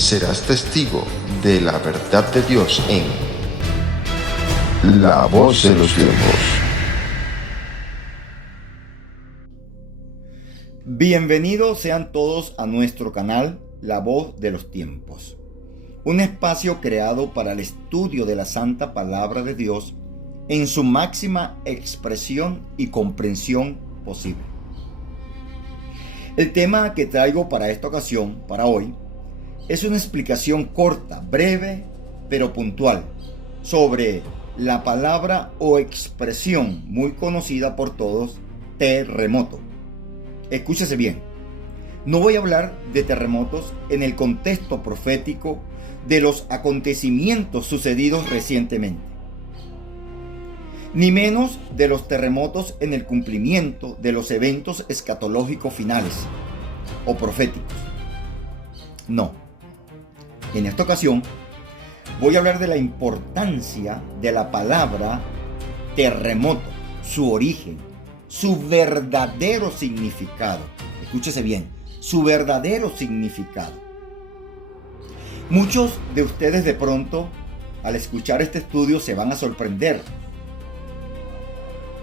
serás testigo de la verdad de Dios en La Voz de los Tiempos. Bienvenidos sean todos a nuestro canal La Voz de los Tiempos, un espacio creado para el estudio de la Santa Palabra de Dios en su máxima expresión y comprensión posible. El tema que traigo para esta ocasión, para hoy, es una explicación corta, breve, pero puntual, sobre la palabra o expresión muy conocida por todos, terremoto. Escúchese bien, no voy a hablar de terremotos en el contexto profético de los acontecimientos sucedidos recientemente, ni menos de los terremotos en el cumplimiento de los eventos escatológicos finales o proféticos. No. En esta ocasión voy a hablar de la importancia de la palabra terremoto, su origen, su verdadero significado. Escúchese bien, su verdadero significado. Muchos de ustedes de pronto, al escuchar este estudio, se van a sorprender.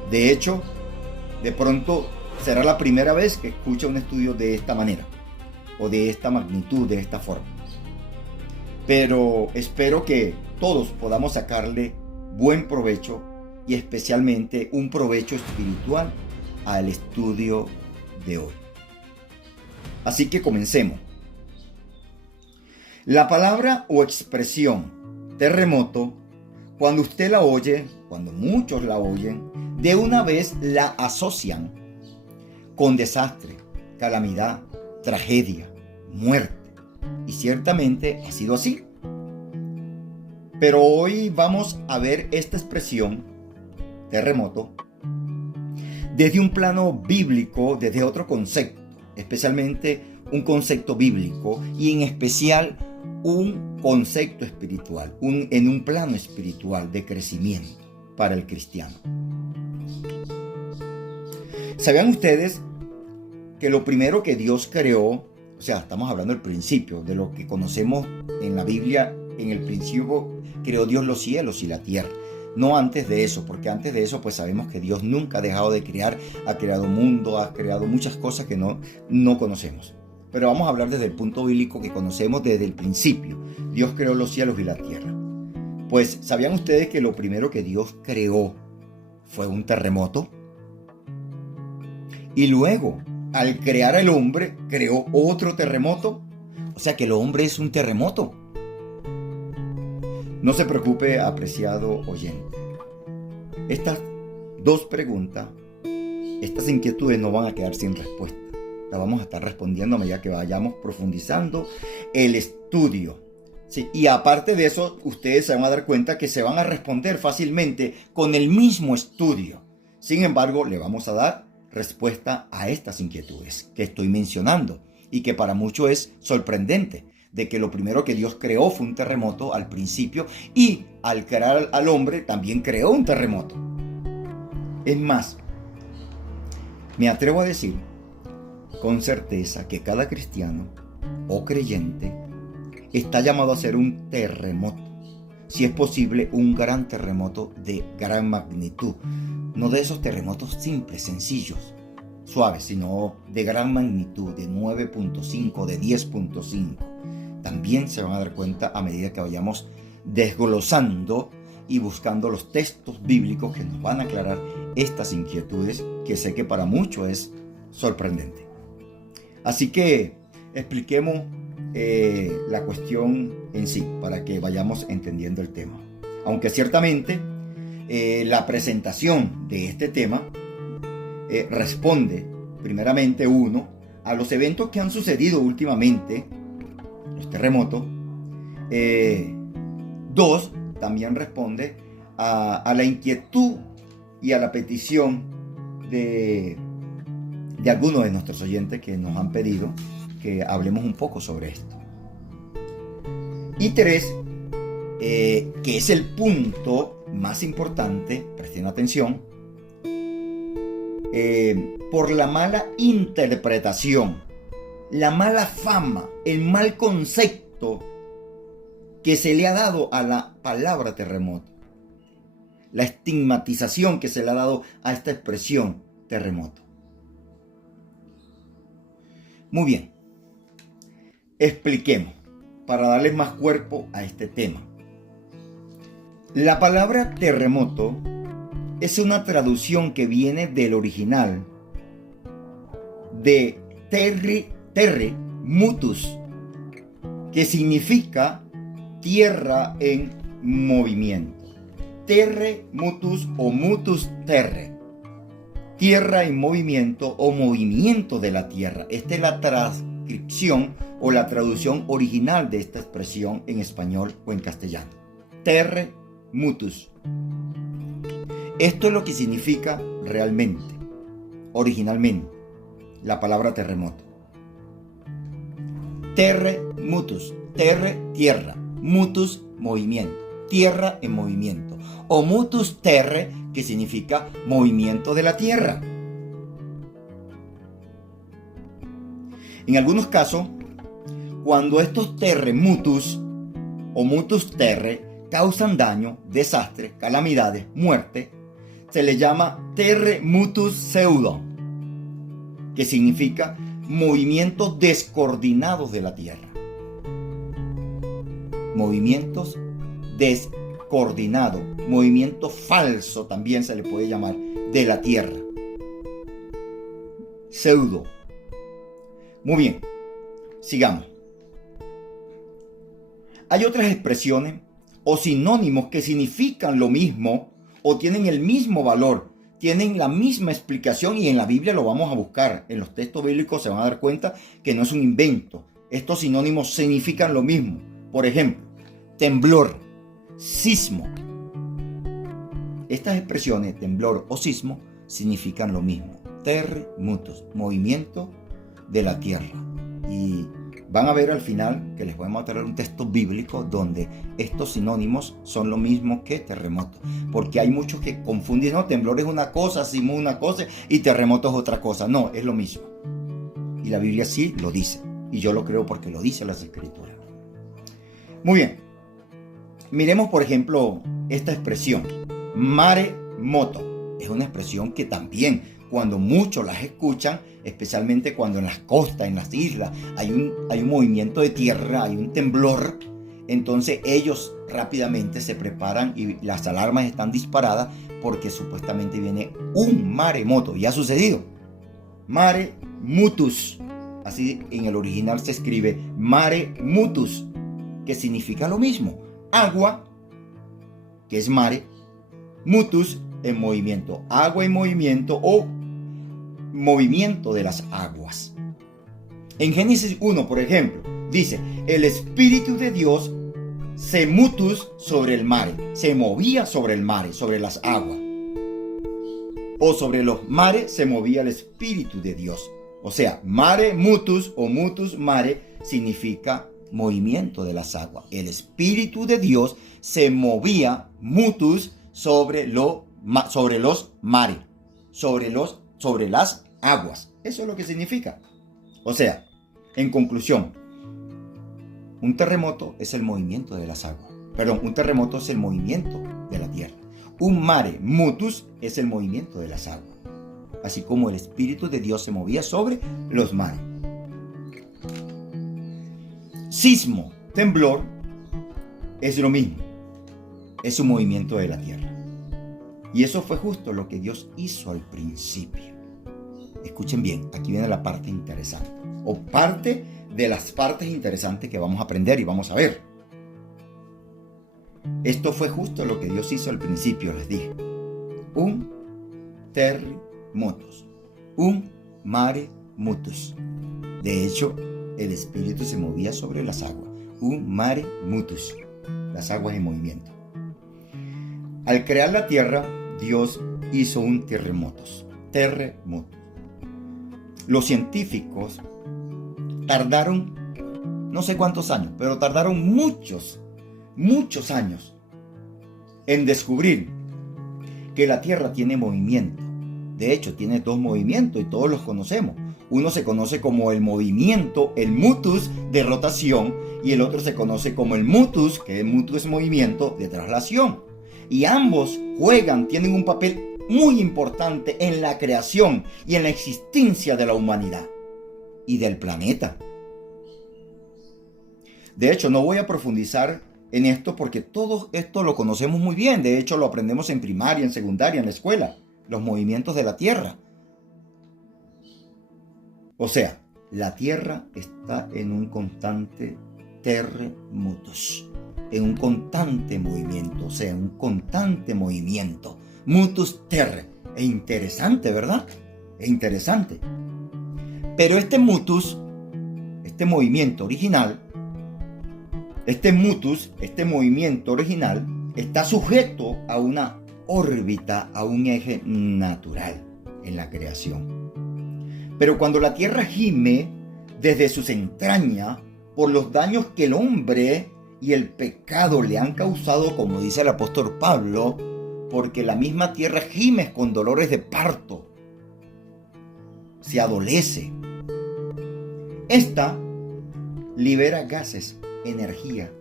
De hecho, de pronto será la primera vez que escucha un estudio de esta manera, o de esta magnitud, de esta forma. Pero espero que todos podamos sacarle buen provecho y especialmente un provecho espiritual al estudio de hoy. Así que comencemos. La palabra o expresión terremoto, cuando usted la oye, cuando muchos la oyen, de una vez la asocian con desastre, calamidad, tragedia, muerte. Y ciertamente ha sido así. Pero hoy vamos a ver esta expresión, terremoto, desde un plano bíblico, desde otro concepto, especialmente un concepto bíblico y en especial un concepto espiritual, en un plano espiritual de crecimiento para el cristiano. ¿Sabían ustedes que lo primero que Dios creó, o sea, estamos hablando del principio, de lo que conocemos en la Biblia, en el principio creó Dios los cielos y la tierra? No antes de eso, porque antes de eso pues sabemos que Dios nunca ha dejado de crear, ha creado mundo, ha creado muchas cosas que no conocemos. Pero vamos a hablar desde el punto bíblico que conocemos desde el principio. Dios creó los cielos y la tierra. Pues, ¿sabían ustedes que lo primero que Dios creó fue un terremoto? Y luego, al crear al hombre, creó otro terremoto. O sea que el hombre es un terremoto. No se preocupe, apreciado oyente. Estas dos preguntas, estas inquietudes no van a quedar sin respuesta. Las vamos a estar respondiendo a medida que vayamos profundizando el estudio. Sí, y aparte de eso, ustedes se van a dar cuenta que se van a responder fácilmente con el mismo estudio. Sin embargo, le vamos a dar respuesta a estas inquietudes que estoy mencionando y que para muchos es sorprendente, de que lo primero que Dios creó fue un terremoto al principio y al crear al hombre también creó un terremoto. Es más, me atrevo a decir con certeza que cada cristiano o creyente está llamado a ser un terremoto, si es posible un gran terremoto de gran magnitud, no de esos terremotos simples, sencillos, suaves, sino de gran magnitud, de 9.5, de 10.5. También se van a dar cuenta a medida que vayamos desglosando y buscando los textos bíblicos que nos van a aclarar estas inquietudes que sé que para muchos es sorprendente. Así que expliquemos la cuestión en sí para que vayamos entendiendo el tema. Aunque ciertamente la presentación de este tema responde primeramente, uno, a los eventos que han sucedido últimamente, los terremotos. Dos, también responde a la inquietud y a la petición de algunos de nuestros oyentes que nos han pedido que hablemos un poco sobre esto. Y tres, que es el punto más importante, presten atención, por la mala interpretación, la mala fama, el mal concepto concepto que se le ha dado a la palabra terremoto, la estigmatización que se le ha dado a esta expresión terremoto. Muy bien, expliquemos para darle más cuerpo a este tema. La palabra terremoto es una traducción que viene del original de terre mutus, que significa tierra en movimiento. Terre mutus o mutus terre, tierra en movimiento o movimiento de la tierra. Esta es la transcripción o la traducción original de esta expresión en español o en castellano. Terre mutus. Esto es lo que significa realmente, originalmente, la palabra terremoto. Terre mutus, terre tierra, mutus movimiento, tierra en movimiento, o mutus terre, que significa movimiento de la tierra. En algunos casos, cuando estos terremotus o mutus terre causan daño, desastre, calamidades, muerte, se le llama terremotus pseudo, que significa movimientos descoordinados de la tierra. Movimientos descoordinados, movimiento falso también se le puede llamar, de la tierra. Pseudo. Muy bien, sigamos. Hay otras expresiones o sinónimos que significan lo mismo o tienen el mismo valor, tienen la misma explicación, y en la Biblia lo vamos a buscar. En los textos bíblicos se van a dar cuenta que no es un invento. Estos sinónimos significan lo mismo. Por ejemplo, temblor, sismo. Estas expresiones, temblor o sismo, significan lo mismo. Terremotos, movimiento de la tierra. Y van a ver al final que les voy a mostrar un texto bíblico donde estos sinónimos son lo mismo que terremoto. Porque hay muchos que confunden, no, temblor es una cosa, sismo es una cosa y terremoto es otra cosa. No, es lo mismo. Y la Biblia sí lo dice. Y yo lo creo porque lo dice las Escrituras. Muy bien. Miremos, por ejemplo, esta expresión. Maremoto. Es una expresión que también, cuando muchos las escuchan, especialmente cuando en las costas, en las islas, hay un movimiento de tierra, hay un temblor, entonces ellos rápidamente se preparan y las alarmas están disparadas porque supuestamente viene un maremoto. Y ha sucedido. Mare mutus. Así en el original se escribe mare mutus, que significa lo mismo. Agua, que es mare, mutus en movimiento, agua en movimiento o movimiento de las aguas. En Génesis 1, por ejemplo, dice: el Espíritu de Dios se mutus sobre el mare, se movía sobre el mare, sobre las aguas. O sobre los mares se movía el Espíritu de Dios. O sea, mare mutus o mutus mare significa movimiento de las aguas. El Espíritu de Dios se movía mutus sobre los mares, sobre las aguas. Eso es lo que significa. O sea, en conclusión, un terremoto es el movimiento de las aguas. Perdón, un terremoto es el movimiento de la tierra. Un mare mutus es el movimiento de las aguas. Así como el Espíritu de Dios se movía sobre los mares. Sismo, temblor, es lo mismo. Es un movimiento de la tierra. Y eso fue justo lo que Dios hizo al principio. Escuchen bien, aquí viene la parte interesante. O parte de las partes interesantes que vamos a aprender y vamos a ver. Esto fue justo lo que Dios hizo al principio, les dije. Un terremotos, un mare mutus. De hecho, el Espíritu se movía sobre las aguas. Un mare mutus, las aguas en movimiento. Al crear la tierra, Dios hizo un terremotos. Los científicos tardaron no sé cuántos años, pero tardaron muchos años en descubrir que la tierra tiene movimiento. De hecho, tiene dos movimientos y todos los conocemos. Uno se conoce como el movimiento, el mutus de rotación, y el otro se conoce como el mutus, que el mutus es movimiento de traslación. Y ambos tienen un papel muy importante en la creación y en la existencia de la humanidad y del planeta. De hecho, no voy a profundizar en esto porque todo esto lo conocemos muy bien. De hecho, lo aprendemos en primaria, en secundaria, en la escuela. Los movimientos de la Tierra. O sea, la Tierra está en un constante terremotos, en un constante movimiento, o sea, un constante movimiento. Mutus terre. Es interesante, ¿verdad? Es interesante. Pero este mutus, este movimiento original, este movimiento original, está sujeto a una órbita, a un eje natural en la creación. Pero cuando la Tierra gime desde sus entrañas por los daños que el hombre y el pecado le han causado, como dice el apóstol Pablo, porque la misma Tierra gime con dolores de parto, se adolece. Esta libera gases, energía,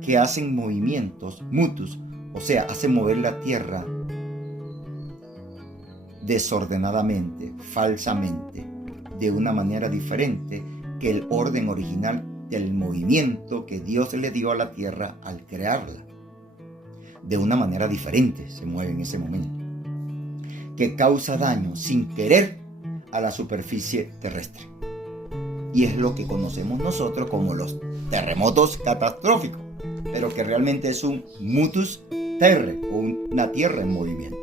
que hacen movimientos, mutus, o sea, hacen mover la Tierra desordenadamente, falsamente, de una manera diferente que el orden original del movimiento que Dios le dio a la Tierra al crearla. De una manera diferente se mueve en ese momento, que causa daño sin querer a la superficie terrestre. Y es lo que conocemos nosotros como los terremotos catastróficos, pero que realmente es un mutus terre, o una tierra en movimiento.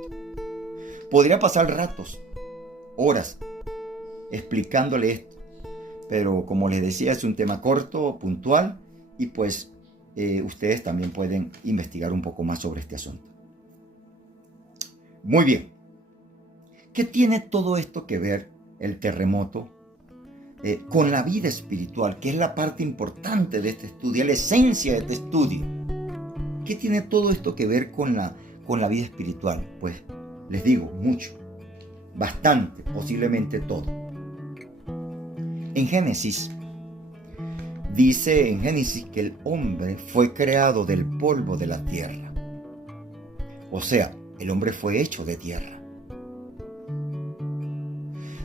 Podría pasar ratos, horas, explicándole esto, pero como les decía, es un tema corto, puntual, y pues ustedes también pueden investigar un poco más sobre este asunto. Muy bien. ¿Qué tiene todo esto que ver el terremoto con la vida espiritual, que es la parte importante de este estudio, la esencia de este estudio? ¿Qué tiene todo esto que ver con la vida espiritual? Pues les digo, mucho, bastante, posiblemente todo. En Génesis, dice que el hombre fue creado del polvo de la tierra. O sea, el hombre fue hecho de tierra.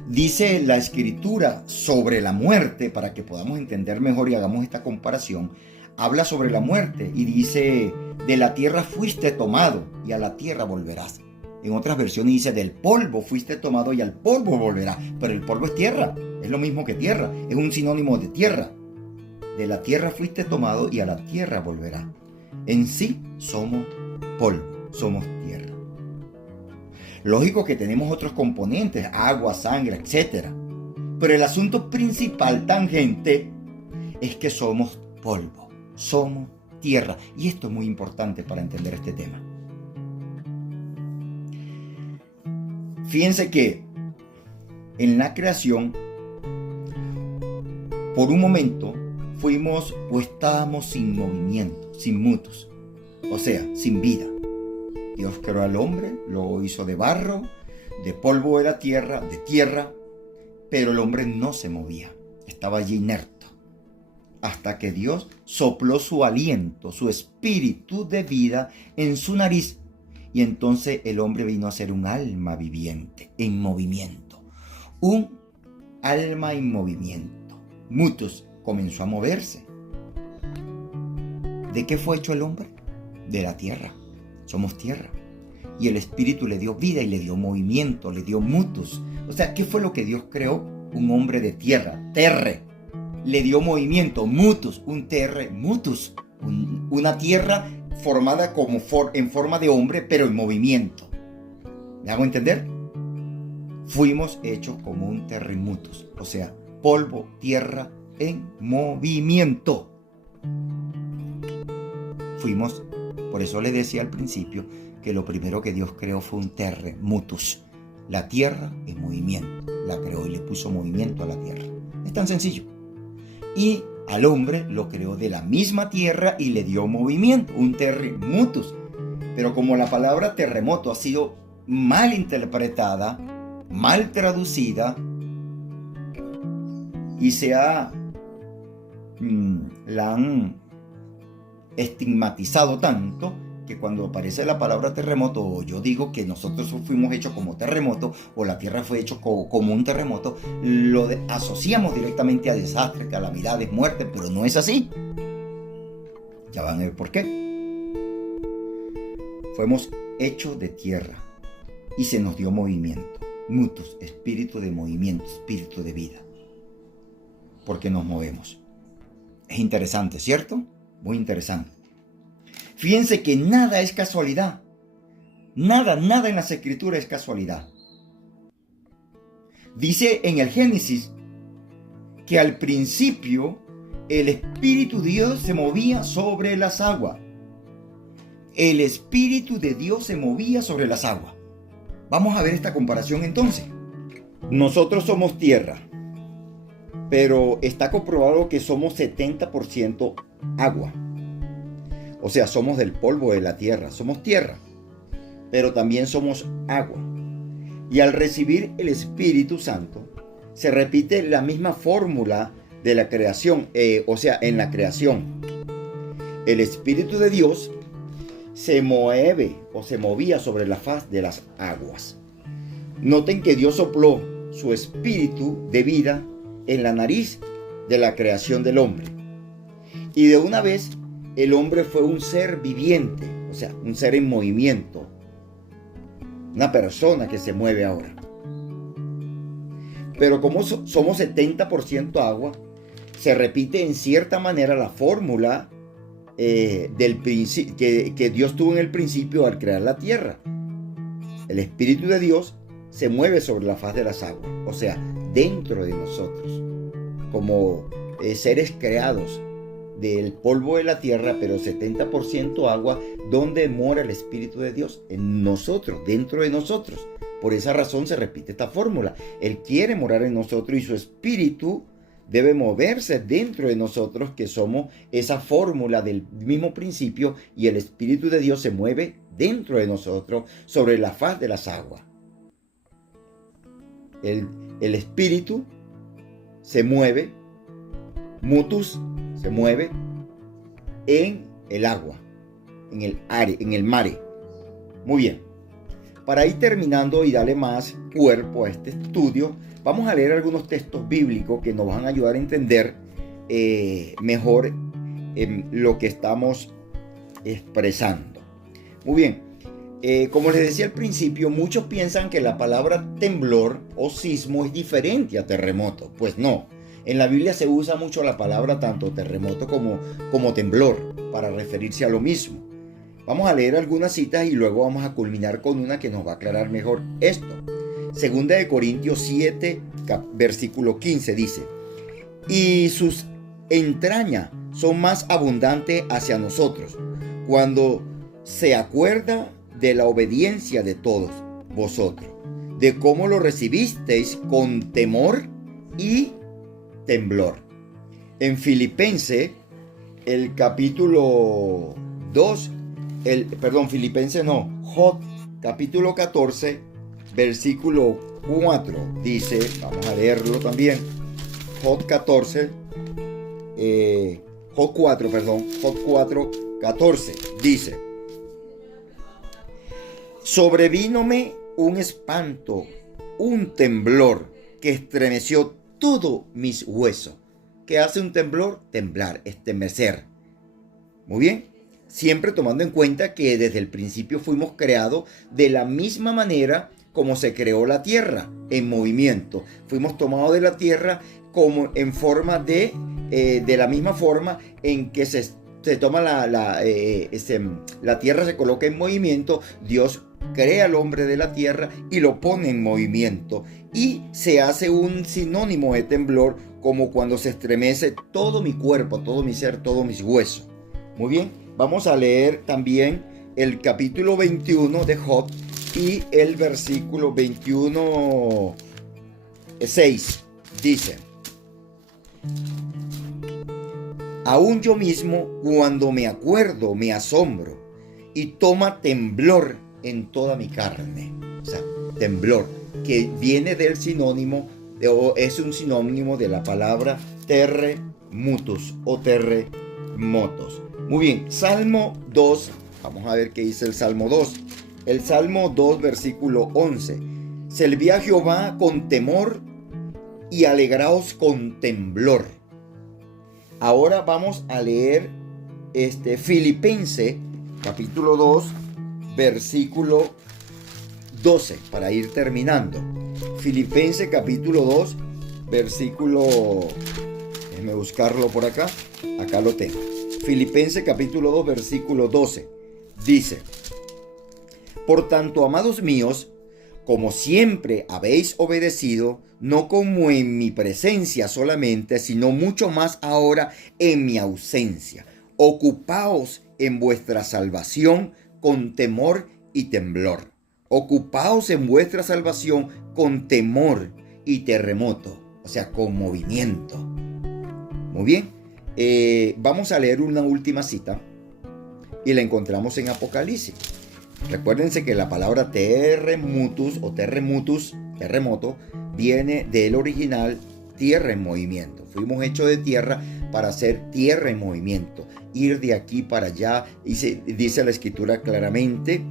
Dice la escritura sobre la muerte, para que podamos entender mejor y hagamos esta comparación, habla sobre la muerte y dice, de la tierra fuiste tomado y a la tierra volverás. En otras versiones dice, del polvo fuiste tomado y al polvo volverás. Pero el polvo es tierra, es lo mismo que tierra, es un sinónimo de tierra. De la tierra fuiste tomado y a la tierra volverás. En sí somos polvo, somos tierra. Lógico que tenemos otros componentes, agua, sangre, etc. Pero el asunto principal, tangente, es que somos polvo, somos tierra. Y esto es muy importante para entender este tema. Fíjense que en la creación, por un momento, estábamos sin movimiento, sin mutus, o sea, sin vida. Dios creó al hombre, lo hizo de barro, de polvo de la tierra, de tierra, pero el hombre no se movía, estaba allí inerte, hasta que Dios sopló su aliento, su espíritu de vida en su nariz, y entonces el hombre vino a ser un alma viviente, en movimiento, un alma en movimiento. Mutus comenzó a moverse. ¿De qué fue hecho el hombre? De la tierra. Somos tierra. Y el espíritu le dio vida y le dio movimiento, le dio mutus. O sea, ¿qué fue lo que Dios creó? Un hombre de tierra, terre. Le dio movimiento, mutus, un terre, mutus. Una tierra formada en forma de hombre, pero en movimiento. ¿Me hago entender? Fuimos hechos como un terremutus, o sea, polvo, tierra en movimiento. Por eso les decía al principio que lo primero que Dios creó fue un terremutus. La tierra en movimiento. La creó y le puso movimiento a la tierra. Es tan sencillo. Y al hombre lo creó de la misma tierra y le dio movimiento, un terremutus. Pero como la palabra terremoto ha sido mal interpretada, mal traducida y la han estigmatizado tanto que cuando aparece la palabra terremoto, o yo digo que nosotros fuimos hechos como terremoto, o la tierra fue hecho como un terremoto, asociamos directamente a desastres, calamidades, muertes, pero no es así. Ya van a ver por qué. Fuimos hechos de tierra y se nos dio movimiento, mutus, espíritu de movimiento, espíritu de vida, porque nos movemos. Es interesante, ¿cierto? Muy interesante. Fíjense que nada es casualidad. Nada en las escrituras es casualidad. Dice en el Génesis que al principio el Espíritu de Dios se movía sobre las aguas. El Espíritu de Dios se movía sobre las aguas. Vamos a ver esta comparación entonces. Nosotros somos tierra, pero está comprobado que somos 70% agua. O sea, somos del polvo de la tierra, somos tierra, pero también somos agua. Y al recibir el Espíritu Santo, se repite la misma fórmula de la creación, en la creación. El Espíritu de Dios se mueve o se movía sobre la faz de las aguas. Noten que Dios sopló su espíritu de vida en la nariz de la creación del hombre. Y de una vez el hombre fue un ser viviente, o sea, un ser en movimiento. Una persona que se mueve ahora. Pero como somos 70% agua, se repite en cierta manera la fórmula que Dios tuvo en el principio al crear la tierra. El Espíritu de Dios se mueve sobre la faz de las aguas, o sea, dentro de nosotros, como seres creados del polvo de la tierra, pero 70% agua, donde mora el Espíritu de Dios, en nosotros, dentro de nosotros. Por esa razón se repite esta fórmula. Él quiere morar en nosotros y su Espíritu debe moverse dentro de nosotros, que somos esa fórmula del mismo principio, y el Espíritu de Dios se mueve dentro de nosotros sobre la faz de las aguas. El Espíritu se mueve, mutus se mueve en el agua, en el mare. Muy bien. Para ir terminando y darle más cuerpo a este estudio, vamos a leer algunos textos bíblicos que nos van a ayudar a entender mejor lo que estamos expresando. Muy bien. Como les decía al principio, muchos piensan que la palabra temblor o sismo es diferente a terremoto. Pues no. En la Biblia se usa mucho la palabra tanto terremoto como temblor para referirse a lo mismo. Vamos a leer algunas citas y luego vamos a culminar con una que nos va a aclarar mejor esto. Segunda de Corintios 7, versículo 15 dice: y sus entrañas son más abundantes hacia nosotros, cuando se acuerda de la obediencia de todos vosotros, de cómo lo recibisteis con temor y temblor. En Filipenses, el capítulo 2, Job, capítulo 14, versículo 4, dice, vamos a leerlo también, Job 4, 14, dice: sobrevínome un espanto, un temblor que estremeció todos mis huesos. ¿Qué hace un temblor? Temblar, estremecer. Muy bien. Siempre tomando en cuenta que desde el principio fuimos creados de la misma manera como se creó la tierra, en movimiento. Fuimos tomados de la tierra como en forma de la misma forma en que se toma la tierra, se coloca en movimiento. Dios crea al hombre de la tierra y lo pone en movimiento, y se hace un sinónimo de temblor, como cuando se estremece todo mi cuerpo, todo mi ser, todos mis huesos. Muy bien, vamos a leer también el capítulo 21 de Job y el versículo 21:6 dice: aún yo mismo, cuando me acuerdo, me asombro y toma temblor en toda mi carne. O sea, temblor. que viene del sinónimo, o es un sinónimo de la palabra terremutus o terremotos. Muy bien, Salmo 2, vamos a ver qué dice el Salmo 2. El Salmo 2, versículo 11. Serví a Jehová con temor y alegraos con temblor. Ahora vamos a leer Filipenses capítulo 2, versículo 12, para ir terminando. Filipenses capítulo 2, versículo, déjeme buscarlo por acá, acá lo tengo. Filipenses capítulo 2, versículo 12, dice: por tanto, amados míos, como siempre habéis obedecido, no como en mi presencia solamente, sino mucho más ahora en mi ausencia, ocupaos en vuestra salvación con temor y temblor. Ocupaos en vuestra salvación con temor y terremoto, o sea, con movimiento. Muy bien, vamos a leer una última cita y la encontramos en Apocalipsis. Recuérdense que la palabra terremutus o terremoto, viene del original tierra en movimiento. Fuimos hechos de tierra para hacer tierra en movimiento, ir de aquí para allá. Dice la Escritura claramente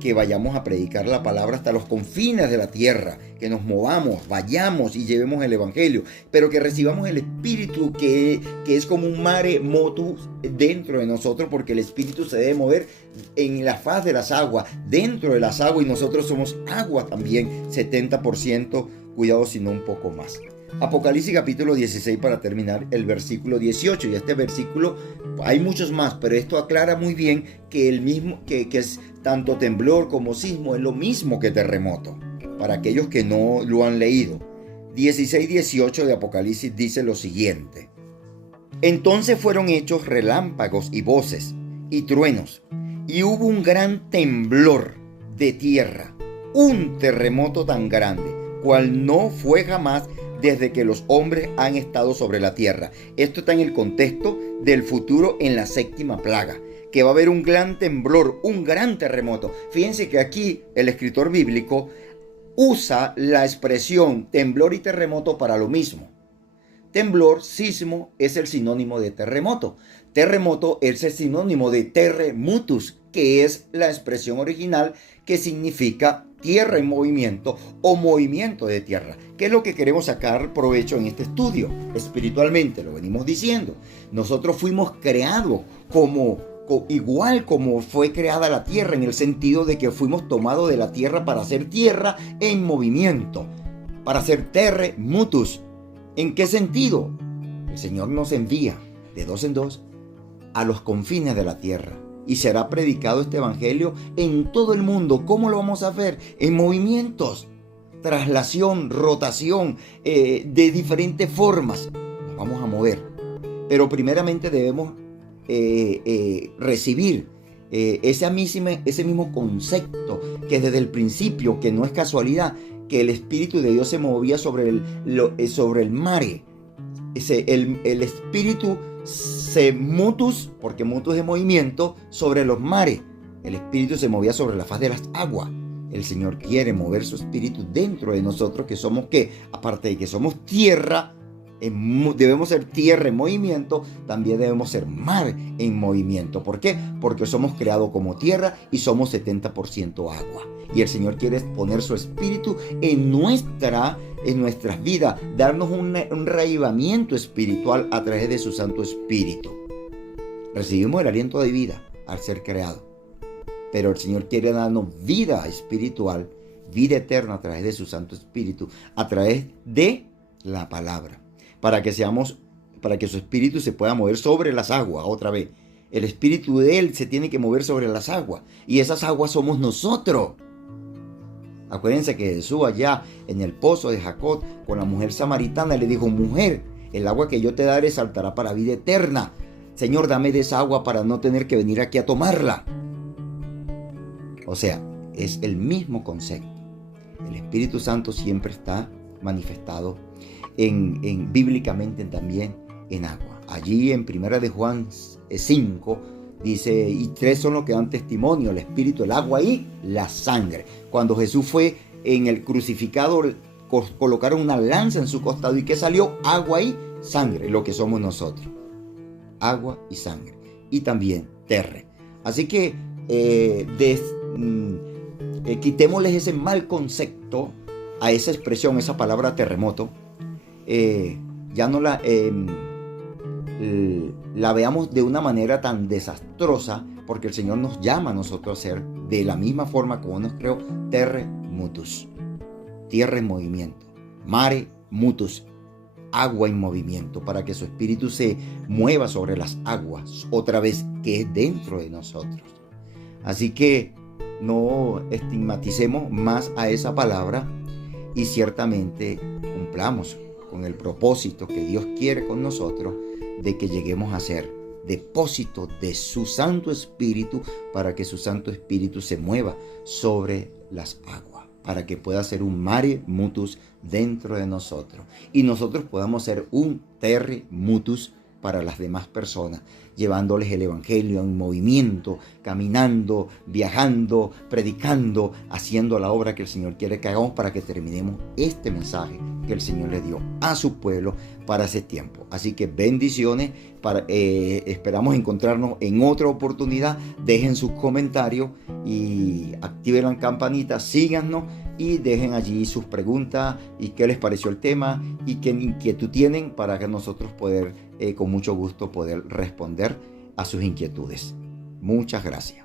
que vayamos a predicar la palabra hasta los confines de la tierra, que nos movamos, vayamos y llevemos el evangelio, pero que recibamos el Espíritu que es como un mare motus dentro de nosotros, porque el Espíritu se debe mover en la faz de las aguas, dentro de las aguas, y nosotros somos agua también, 70%, cuidado si no un poco más. Apocalipsis capítulo 16, para terminar, el versículo 18, y este versículo hay muchos más, pero esto aclara muy bien que el mismo, que es tanto temblor como sismo, es lo mismo que terremoto, para aquellos que no lo han leído. 16-18 de Apocalipsis dice lo siguiente: entonces fueron hechos relámpagos y voces y truenos, y hubo un gran temblor de tierra, un terremoto tan grande, cual no fue jamás desde que los hombres han estado sobre la tierra. Esto está en el contexto del futuro en la séptima plaga, que va a haber un gran temblor, un gran terremoto. Fíjense que aquí el escritor bíblico usa la expresión temblor y terremoto para lo mismo. Temblor, sismo, es el sinónimo de terremoto. Terremoto es el sinónimo de terremutus, que es la expresión original que significa tierra en movimiento o movimiento de tierra. ¿Qué es lo que queremos sacar provecho en este estudio? Espiritualmente, lo venimos diciendo. Nosotros fuimos creados igual como fue creada la tierra, en el sentido de que fuimos tomados de la tierra para hacer tierra en movimiento, para hacer terremutus. ¿En qué sentido? El Señor nos envía de dos en dos a los confines de la tierra, y será predicado este evangelio en todo el mundo. ¿Cómo lo vamos a hacer? En movimientos, traslación, rotación, de diferentes formas. Nos vamos a mover. Pero primeramente debemos recibir ese mismo concepto que desde el principio, que no es casualidad, que el Espíritu de Dios se movía sobre el mare. El Espíritu se mutus, porque mutus es movimiento, sobre los mares. El Espíritu se movía sobre la faz de las aguas. El Señor quiere mover su Espíritu dentro de nosotros, que somos, aparte de que somos tierra, debemos ser tierra en movimiento, también debemos ser mar en movimiento. ¿Por qué? Porque somos creados como tierra y somos 70% agua. Y el Señor quiere poner su Espíritu en nuestras vidas, darnos un reavivamiento espiritual a través de su Santo Espíritu. Recibimos el aliento de vida al ser creado, pero el Señor quiere darnos vida espiritual, vida eterna a través de su Santo Espíritu, a través de la palabra, para que su Espíritu se pueda mover sobre las aguas. Otra vez, el Espíritu de Él se tiene que mover sobre las aguas, y esas aguas somos nosotros. Acuérdense que Jesús allá en el pozo de Jacob con la mujer samaritana le dijo: mujer, el agua que yo te daré saltará para vida eterna. Señor, dame de esa agua para no tener que venir aquí a tomarla. O sea, es el mismo concepto. El Espíritu Santo siempre está manifestado bíblicamente también en agua. Allí en 1 de Juan 5 dice: y tres son los que dan testimonio: el Espíritu, el agua y la sangre. Cuando Jesús fue en el crucificado colocaron una lanza en su costado y que salió agua y sangre, lo que somos nosotros. Agua y sangre. Y también terre. Así que quitémosles ese mal concepto a esa expresión, esa palabra terremoto. Ya no la veamos de una manera tan desastrosa, porque el Señor nos llama a nosotros a ser de la misma forma como nos creó, terre mutus, tierra en movimiento, mare mutus, agua en movimiento, para que su espíritu se mueva sobre las aguas otra vez, que es dentro de nosotros. Así que no estigmaticemos más a esa palabra y ciertamente cumplamos con el propósito que Dios quiere con nosotros, de que lleguemos a ser depósito de su Santo Espíritu, para que su Santo Espíritu se mueva sobre las aguas, para que pueda ser un mare mutus dentro de nosotros y nosotros podamos ser un terre mutus para las demás personas, llevándoles el evangelio en movimiento, caminando, viajando, predicando, haciendo la obra que el Señor quiere que hagamos, para que terminemos este mensaje que el Señor le dio a su pueblo para ese tiempo. Así que bendiciones, esperamos encontrarnos en otra oportunidad. Dejen sus comentarios y activen la campanita, síganos y dejen allí sus preguntas y qué les pareció el tema y qué inquietud tienen, para que nosotros poder con mucho gusto poder responder a sus inquietudes. Muchas gracias.